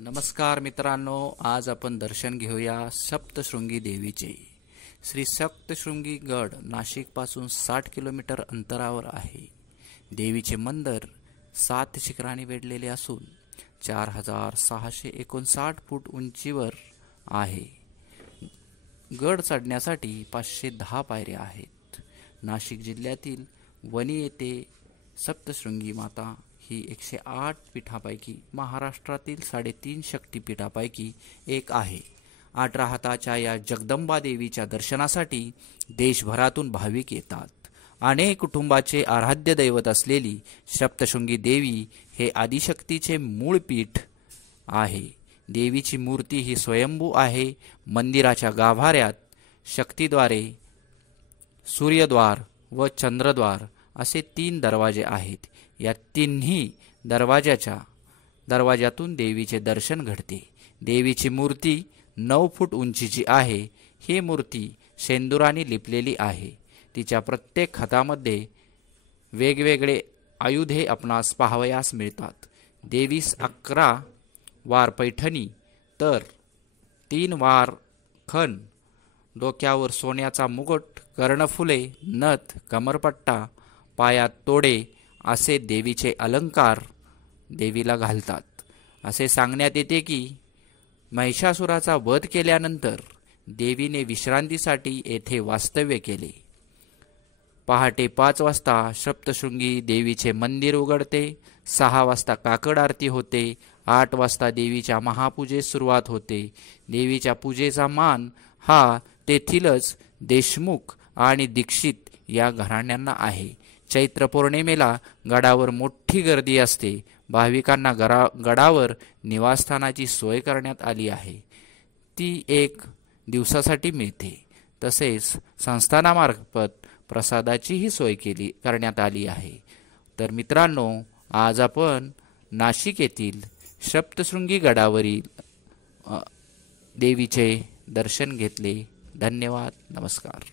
नमस्कार मित्रांनो, आज आपण दर्शन घेऊया सप्तशृंगी देवीचे। श्री सप्तशृंगी गड नाशिकपासून 60 किलोमीटर अंतरावर आहे। देवीचे मंदिर 7 शिखरांनी वेढलेले असून 4659 फूट उंचीवर आहे। गड चढण्यासाठी 510 पायऱ्या आहेत। नाशिक जिल्ह्यातील वणी येथे सप्तशृंगी माता ही 108 पीठापैकी महाराष्ट्रातील 3.5 शक्तिपीठापैकी एक आहे। 18 हाताच्या या जगदंबा देवीच्या दर्शनासाठी देशभरातून भाविक येतात। अनेक कुटुंबाचे आराध्य दैवत असलेली सप्तशृंगी देवी हे आदिशक्तीचे मूळ पीठ आहे। देवीची मूर्ती ही स्वयंभू आहे। मंदिराच्या गाभाऱ्यात शक्तिद्वारे, सूर्यद्वार व चंद्रद्वार असे 3 दरवाजे आहेत। या तिन्ही दरवाजातून देवीचे दर्शन घडते। देवीची मूर्ती 9 फूट उंचीची आहे। ही मूर्ती शेंदुराने लिपलेली आहे। तिच्या प्रत्येक हातामध्ये वेगवेगळे आयुधे आपणास पाहावयास मिळतात। देवीस 11 वार पैठणी तर 3 वार खण, डोक्यावर सोन्याचा मुकुट, कर्णफुले, नथ, कमरपट्टा, पायात तोडे असे देवीचे अलंकार देवीला घालतात। असे सांगण्यात येते की महिषासुराचा वध केल्यानंतर देवीने विश्रांतीसाठी येथे वास्तव्य केले। पहाटे 5 वाजता सप्तशृंगी देवीचे मंदिर उघडते। 6 वाजता काकड आरती होते। 8 वाजता देवीच्या महापूजेस सुरुवात होते। देवीच्या पूजेचा मान हा तेथीलच देशमुख आणि दीक्षित या घराण्यांना आहे। चैत्र पौर्णिमेला गडावर मोठी गर्दी असते। भाविकांना गडावर निवासस्थानाची सोय करण्यात आली आहे। ती 1 दिवसासाठी मिळते। तसेच संस्थानामार्फत प्रसादाचीही सोय करण्यात आली आहे। तर मित्रांनो, आज आपण नाशिक येथील सप्तशृंगी गडावरील देवीचे दर्शन घेतले। धन्यवाद, नमस्कार।